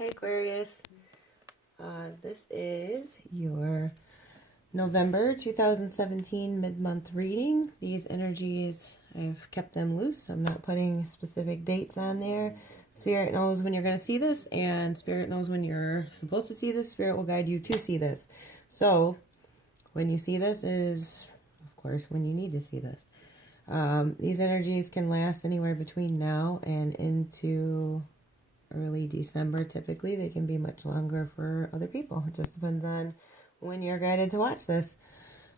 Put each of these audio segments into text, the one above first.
Hi Aquarius. This is your November 2017 mid-month reading. These energies, I've kept them loose. I'm not putting specific dates on there. Spirit knows when you're going to see this, and Spirit knows when you're supposed to see this. Spirit will guide you to see this. So, when you see this is, of course, when you need to see this. These energies can last anywhere between now and into early December. Typically, they can be much longer for other people. It just depends on when you're guided to watch this.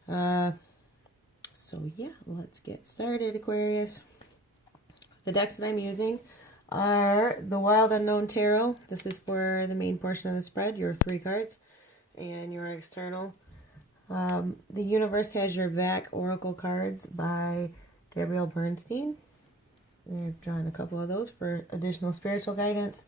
So yeah, let's get started, Aquarius. The decks that I'm using are the Wild Unknown Tarot. This is for the main portion of the spread, your 3 cards, and your external. The Universe Has Your Back Oracle cards by Gabrielle Bernstein. I've drawn a couple of those for additional spiritual guidance.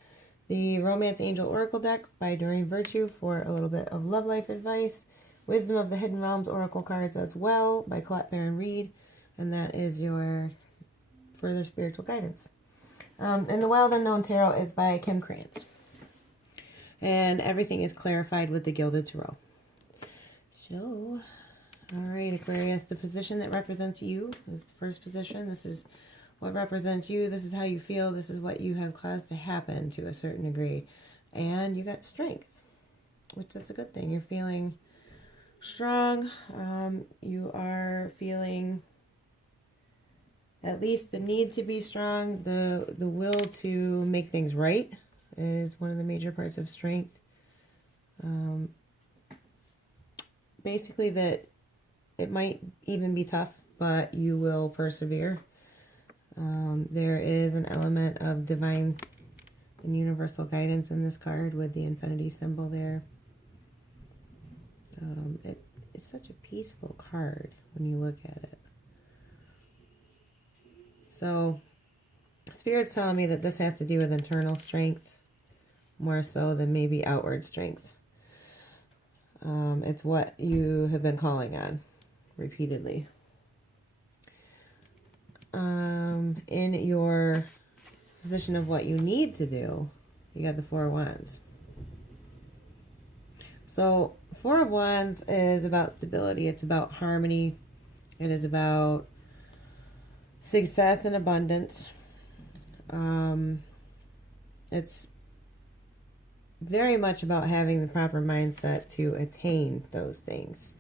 The Romance Angel Oracle deck by Doreen Virtue for a little bit of love life advice. Wisdom of the Hidden Realms Oracle cards as well by Colette Baron Reed. And that is your further spiritual guidance. And the Wild Unknown Tarot is by Kim Krantz. And everything is clarified with the Gilded Tarot. So, alright Aquarius, the position that represents you is the first position. This is what represents you. This is how you feel. This is what you have caused to happen to a certain degree. And you got strength, which is a good thing. You're feeling strong. You are feeling at least the need to be strong. The will to make things right is one of the major parts of strength. Basically that it might even be tough, but you will persevere. There is an element of divine and universal guidance in this card with the infinity symbol there. It's such a peaceful card when you look at it. So, Spirit's telling me that this has to do with internal strength more so than maybe outward strength. It's what you have been calling on repeatedly. In your position of what you need to do, you got the 4 of Wands. So 4 of Wands is about stability. It's about harmony. It is about success and abundance. It's very much about having the proper mindset to attain those things.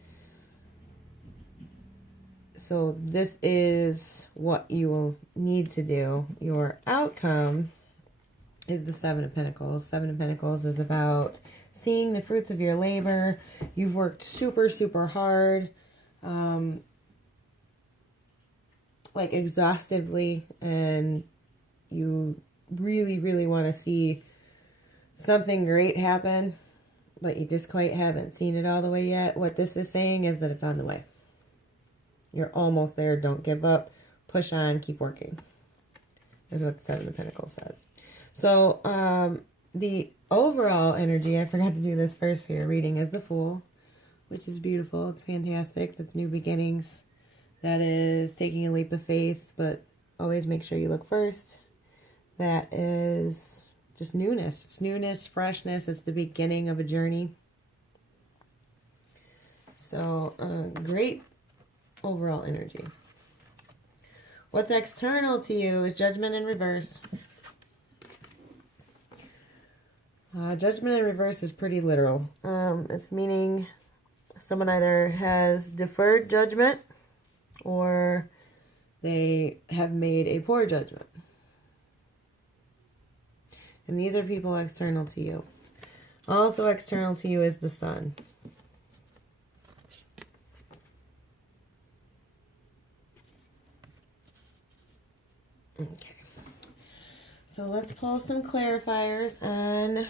So this is what you will need to do. Your outcome is the 7 of Pentacles. 7 of Pentacles is about seeing the fruits of your labor. You've worked super, super hard, like exhaustively, and you really, really want to see something great happen, but you just quite haven't seen it all the way yet. What this is saying is that it's on the way. You're almost there. Don't give up. Push on. Keep working. That's what the 7 of Pentacles says. So, the overall energy, I forgot to do this first for your reading, is the Fool, which is beautiful. It's fantastic. That's new beginnings. That is taking a leap of faith, but always make sure you look first. That is just newness. It's newness, freshness. It's the beginning of a journey. So, great overall energy. What's external to you is Judgment in reverse. Judgment in reverse is pretty literal. It's meaning someone either has deferred judgment or they have made a poor judgment. And these are people external to you. Also external to you is the Sun. Okay, so let's pull some clarifiers on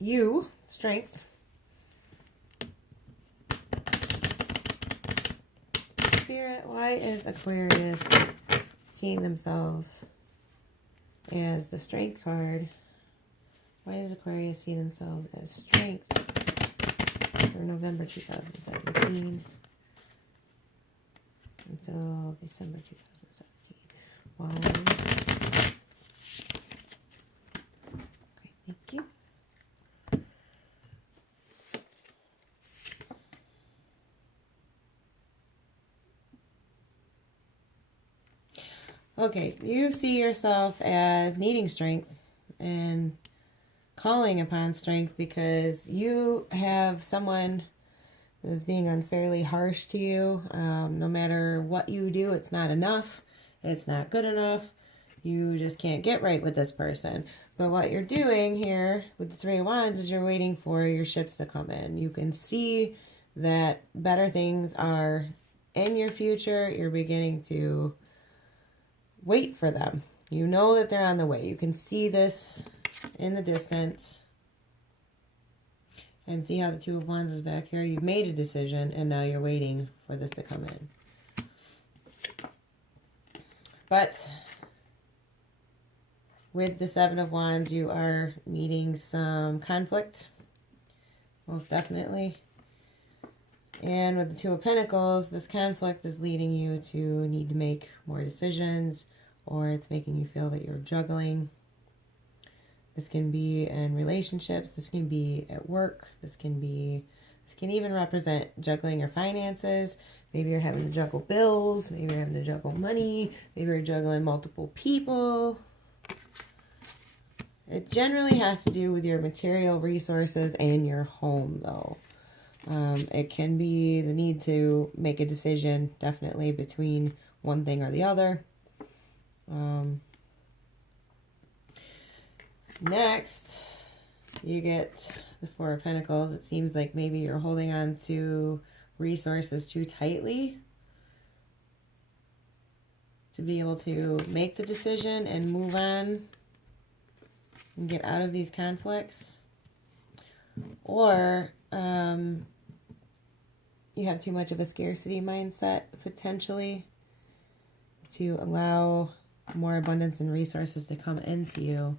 you, strength. Spirit, why is Aquarius seeing themselves as the Strength card? Why does Aquarius see themselves as strength for November 2017 until December 2017? Why? Okay, thank you. Okay, you see yourself as needing strength and calling upon strength because you have someone that is being unfairly harsh to you. No matter what you do, it's not enough. It's not good enough. You just can't get right with this person. But what you're doing here with the Three of Wands is you're waiting for your ships to come in. You can see that better things are in your future. You're beginning to wait for them. You know that they're on the way. You can see this in the distance. And see how the Two of Wands is back here? You've made a decision, and now you're waiting for this to come in. But with the Seven of Wands, you are meeting some conflict. Most definitely. And with the Two of Pentacles, this conflict is leading you to need to make more decisions, or it's making you feel that you're juggling. This can be in relationships. This can be at work. This can even represent juggling your finances. Maybe you're having to juggle bills. Maybe you're having to juggle money. Maybe you're juggling multiple people. It generally has to do with your material resources and your home, though. It can be the need to make a decision, definitely, between one thing or the other. Next, you get the Four of Pentacles. It seems like maybe you're holding on to resources too tightly to be able to make the decision and move on and get out of these conflicts. Or you have too much of a scarcity mindset, potentially, to allow more abundance and resources to come into you.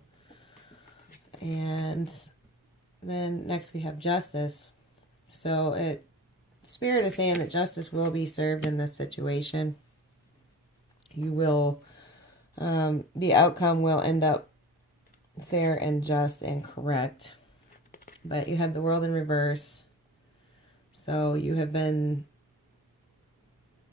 And then next we have Justice. So Spirit is saying that justice will be served in this situation. You will, the outcome will end up fair and just and correct. But you have the World in reverse. So you have been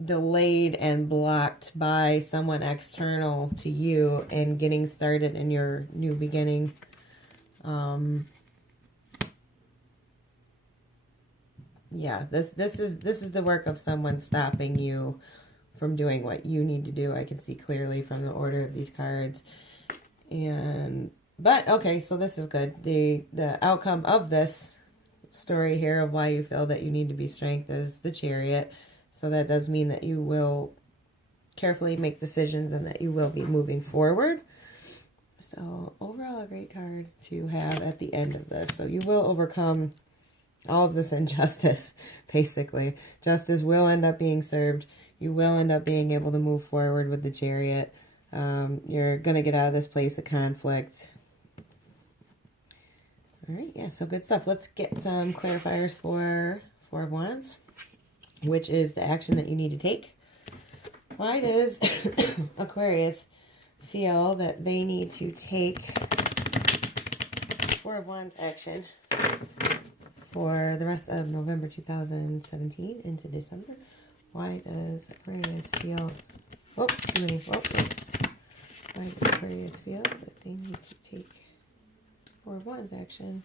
delayed and blocked by someone external to you and getting started in your new beginning. Yeah, this is the work of someone stopping you from doing what you need to do. I can see clearly from the order of these cards. But okay, so this is good. The outcome of this story here of why you feel that you need to be strength is the Chariot. So that does mean that you will carefully make decisions and that you will be moving forward. So overall, a great card to have at the end of this. So you will overcome all of this injustice, basically. Justice will end up being served. You will end up being able to move forward with the Chariot. You're going to get out of this place of conflict. All right, yeah, so good stuff. Let's get some clarifiers for Four of Wands, which is the action that you need to take. Why does Aquarius feel that they need to take Four of Wands action for the rest of November 2017 into December? Why does Aquarius feel... Why does Aquarius feel that they need to take Four of Wands action?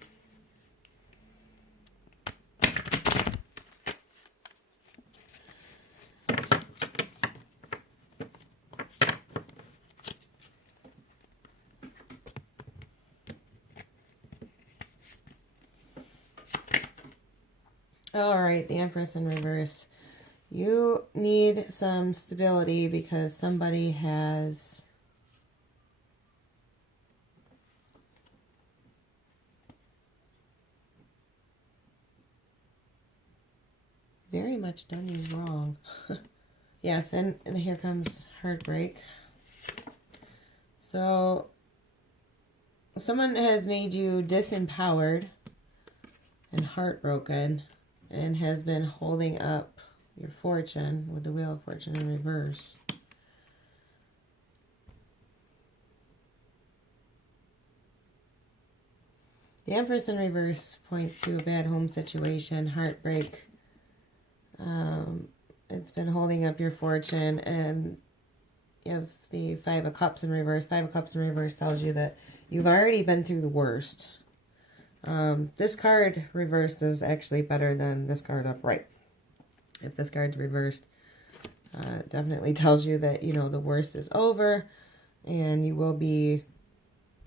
All right, the Empress in reverse. You need some stability because somebody has very much done you wrong. Yes, and here comes heartbreak. So someone has made you disempowered and heartbroken and has been holding up your fortune with the Wheel of Fortune in reverse. The Empress in reverse points to a bad home situation, heartbreak. It's been holding up your fortune, and you have the Five of Cups in reverse. Five of Cups in reverse tells you that you've already been through the worst. This card reversed is actually better than this card upright. If this card's reversed, definitely tells you that, you know, the worst is over and you will be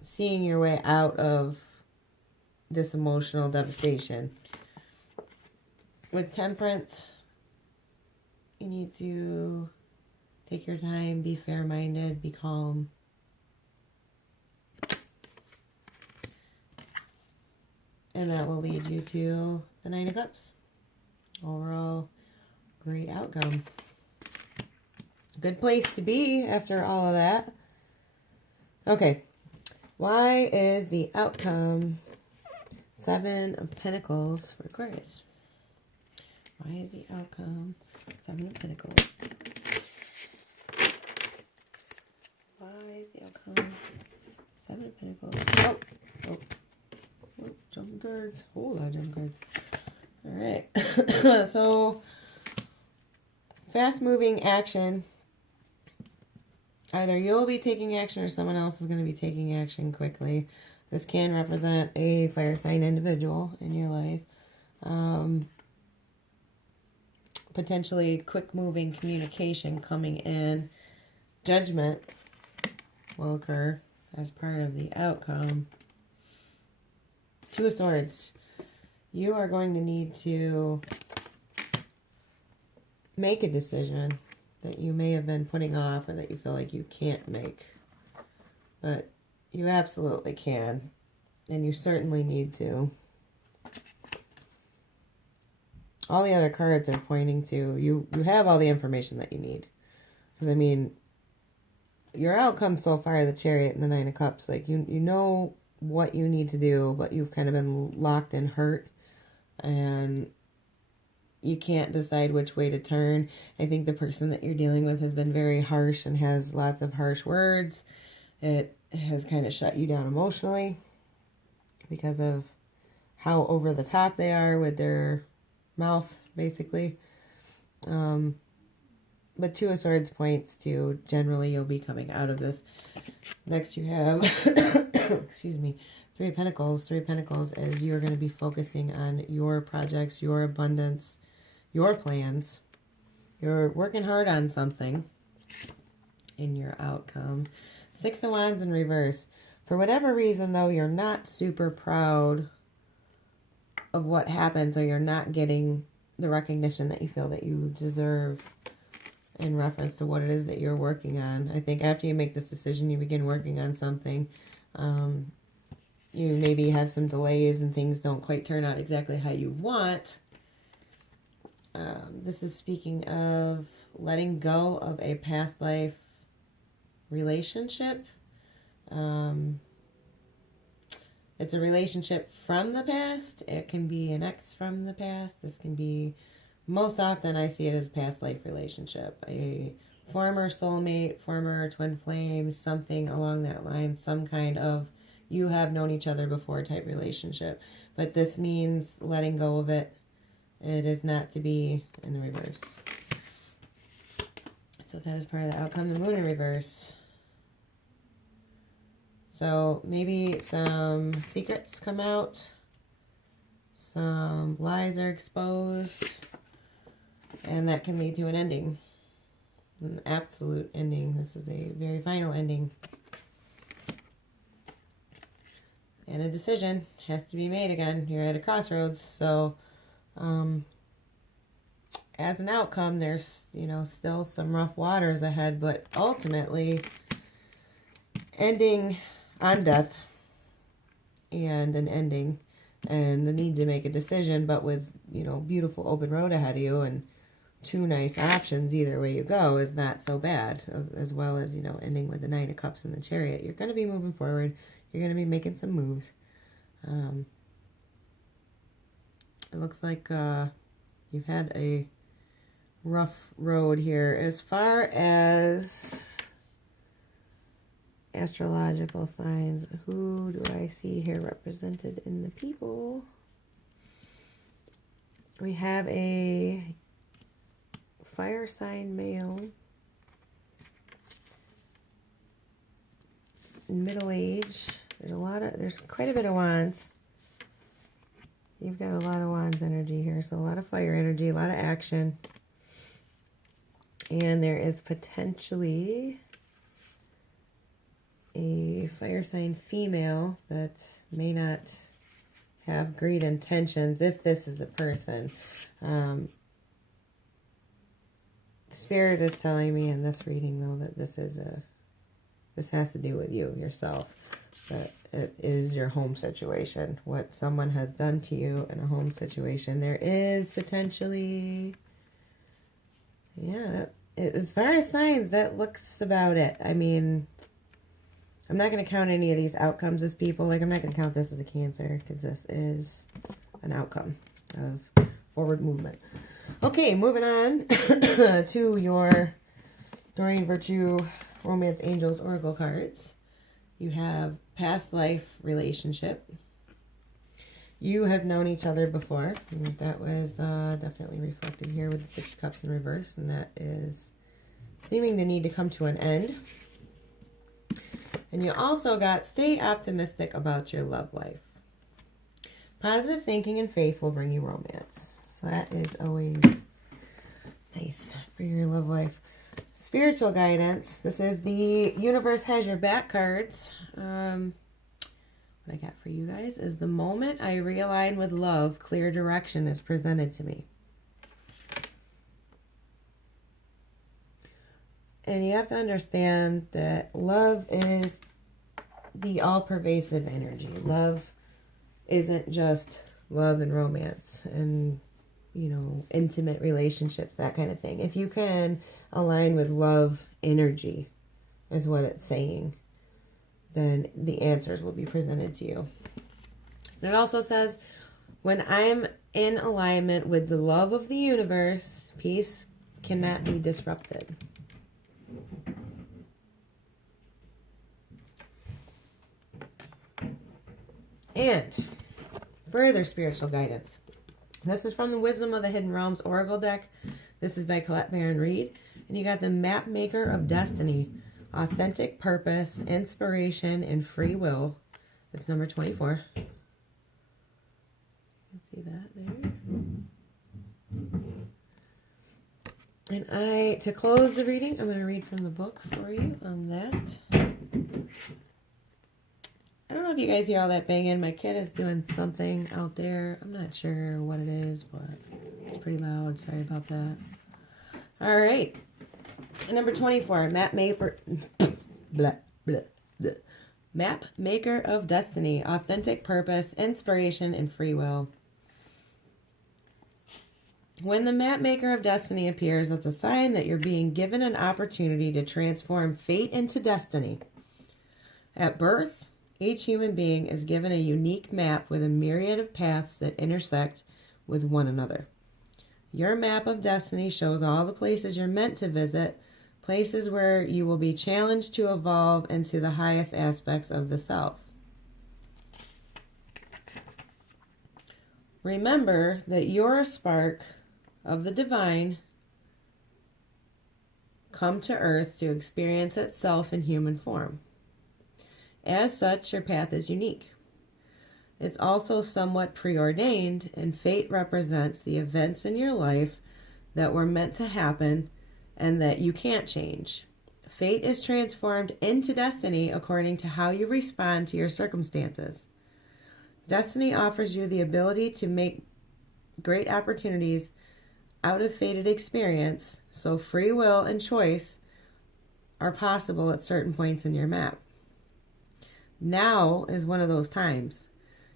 seeing your way out of this emotional devastation. With Temperance, you need to take your time, be fair-minded, be calm. And that will lead you to the Nine of Cups. Overall, great outcome. Good place to be after all of that. Okay. Why is the outcome Seven of Pentacles for Aquarius? Why is the outcome Seven of Pentacles? Why is the outcome Seven of Pentacles? Oh, jumping cards. Whole lot of jumping cards. Alright. So, fast-moving action. Either you'll be taking action or someone else is going to be taking action quickly. This can represent a fire sign individual in your life. Potentially quick-moving communication coming in. Judgment will occur as part of the outcome. Two of Swords. You are going to need to make a decision that you may have been putting off or that you feel like you can't make. But you absolutely can. And you certainly need to. All the other cards are pointing to you have all the information that you need. Because, I mean, your outcome so far, the Chariot and the Nine of Cups, like, you know what you need to do, but you've kind of been locked in hurt. And you can't decide which way to turn. I think the person that you're dealing with has been very harsh and has lots of harsh words. It has kind of shut you down emotionally because of how over the top they are with their mouth, basically. But Two of Swords points to generally you'll be coming out of this. Next you have, excuse me, Three of Pentacles. Three of Pentacles is you're going to be focusing on your projects, your abundance, your plans. You're working hard on something in your outcome. Six of Wands in reverse. For whatever reason, though, you're not super proud of what happens, or you're not getting the recognition that you feel that you deserve in reference to what it is that you're working on. I think after you make this decision, you begin working on something. You maybe have some delays and things don't quite turn out exactly how you want. This is speaking of letting go of a past life relationship. It's a relationship from the past. It can be an ex from the past. This can be, most often I see it as a past life relationship. A former soulmate, former twin flame, something along that line. Some kind of you have known each other before type relationship. But this means letting go of it. It is not to be in the reverse. So that is part of the outcome. The Moon in reverse. So maybe some secrets come out. Some lies are exposed. And that can lead to an ending. An absolute ending. This is a very final ending. And a decision has to be made again. You're at a crossroads. So, as an outcome, there's, still some rough waters ahead. But ultimately, ending on death and an ending and the need to make a decision, but with, beautiful open road ahead of you and two nice options either way you go is not so bad, as well as, ending with the Nine of Cups and the Chariot. You're going to be moving forward. You're going to be making some moves. It looks like you've had a rough road here. As far as astrological signs, who do I see here represented in the people? We have a fire sign male, middle age. There's quite a bit of wands. You've got a lot of wands energy here, so a lot of fire energy, a lot of action. And there is potentially a fire sign female that may not have great intentions if this is a person. Spirit is telling me in this reading, though, that this has to do with you, yourself. That it is your home situation. What someone has done to you in a home situation. There is potentially... Yeah, as far as signs, that looks about it. I mean, I'm not going to count any of these outcomes as people. Like, I'm not going to count this as a Cancer, because this is an outcome of forward movement. Okay, moving on to your Doreen Virtue Romance Angels Oracle cards. You have past life relationship. You have known each other before. And that was definitely reflected here with the Six of Cups in reverse. And that is seeming to need to come to an end. And you also got stay optimistic about your love life. Positive thinking and faith will bring you romance. So that is always nice for your love life. Spiritual guidance. This is the Universe Has Your Back cards. What I got for you guys is the moment I realign with love, clear direction is presented to me. And you have to understand that love is the all-pervasive energy. Love isn't just love and romance and, you know, intimate relationships, that kind of thing. If you can align with love energy, is what it's saying, then the answers will be presented to you. And it also says, when I'm in alignment with the love of the universe, peace cannot be disrupted. And further spiritual guidance. This is from the Wisdom of the Hidden Realms Oracle deck. This is by Colette Baron Reed. And you got the Map Maker of Destiny. Authentic purpose, inspiration, and free will. That's number 24. You can see that there. And to close the reading, I'm going to read from the book for you on that. I don't know if you guys hear all that banging. My kid is doing something out there. I'm not sure what it is, but it's pretty loud. Sorry about that. All right. Number 24, Map Maker, Map Maker of Destiny, authentic purpose, inspiration, and free will. When the Map Maker of Destiny appears, that's a sign that you're being given an opportunity to transform fate into destiny. At birth, each human being is given a unique map with a myriad of paths that intersect with one another. Your map of destiny shows all the places you're meant to visit, places where you will be challenged to evolve into the highest aspects of the self. Remember that you're a spark of the divine come to earth to experience itself in human form. As such, your path is unique. It's also somewhat preordained, and fate represents the events in your life that were meant to happen and that you can't change. Fate is transformed into destiny according to how you respond to your circumstances. Destiny offers you the ability to make great opportunities out of fated experience, so free will and choice are possible at certain points in your map. Now is one of those times.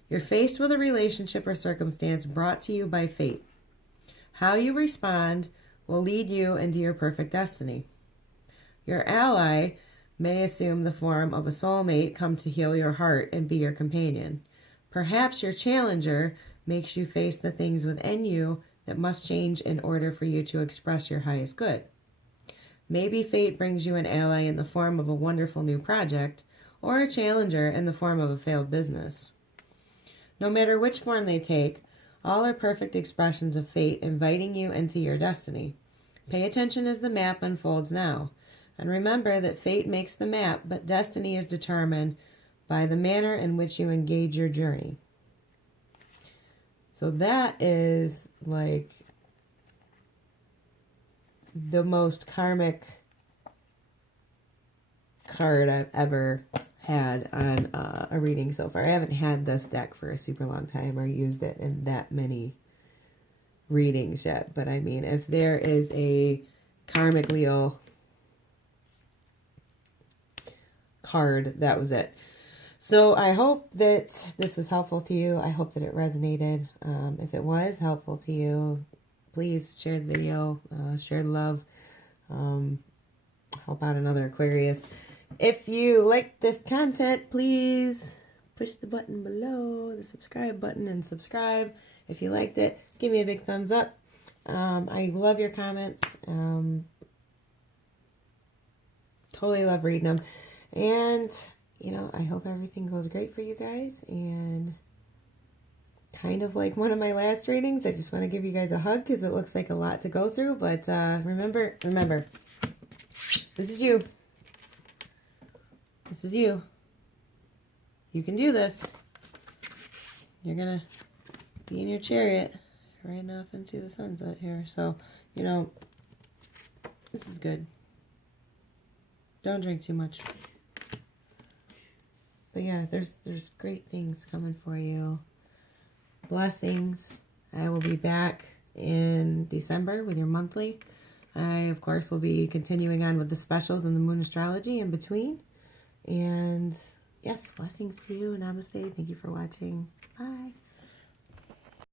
You're faced with a relationship or circumstance brought to you by fate. How you respond will lead you into your perfect destiny. Your ally may assume the form of a soulmate come to heal your heart and be your companion. Perhaps your challenger makes you face the things within you that must change in order for you to express your highest good. Maybe fate brings you an ally in the form of a wonderful new project, or a challenger in the form of a failed business. No matter which form they take, all are perfect expressions of fate inviting you into your destiny. Pay attention as the map unfolds now. And remember that fate makes the map, but destiny is determined by the manner in which you engage your journey. So that is like the most karmic card I've ever had on a reading so far. I haven't had this deck for a super long time or used it in that many readings yet. But I mean, if there is a karmic wheel card, that was it. So I hope that this was helpful to you. I hope that it resonated. If it was helpful to you, please share the video, share the love, help out another Aquarius. If you like this content, please push the button below, the subscribe button, and subscribe. If you liked it, give me a big thumbs up. I love your comments. Totally love reading them. And, you know, I hope everything goes great for you guys. And kind of like one of my last readings, I just want to give you guys a hug because it looks like a lot to go through. But remember, this is you. This is you. You can do this. You're going to be in your chariot right off into the sunset here. So, you know, this is good. Don't drink too much. But yeah, there's great things coming for you. Blessings. I will be back in December with your monthly. I, of course, will be continuing on with the specials and the moon astrology in between. And yes, blessings to you. Namaste. Thank you for watching. Bye.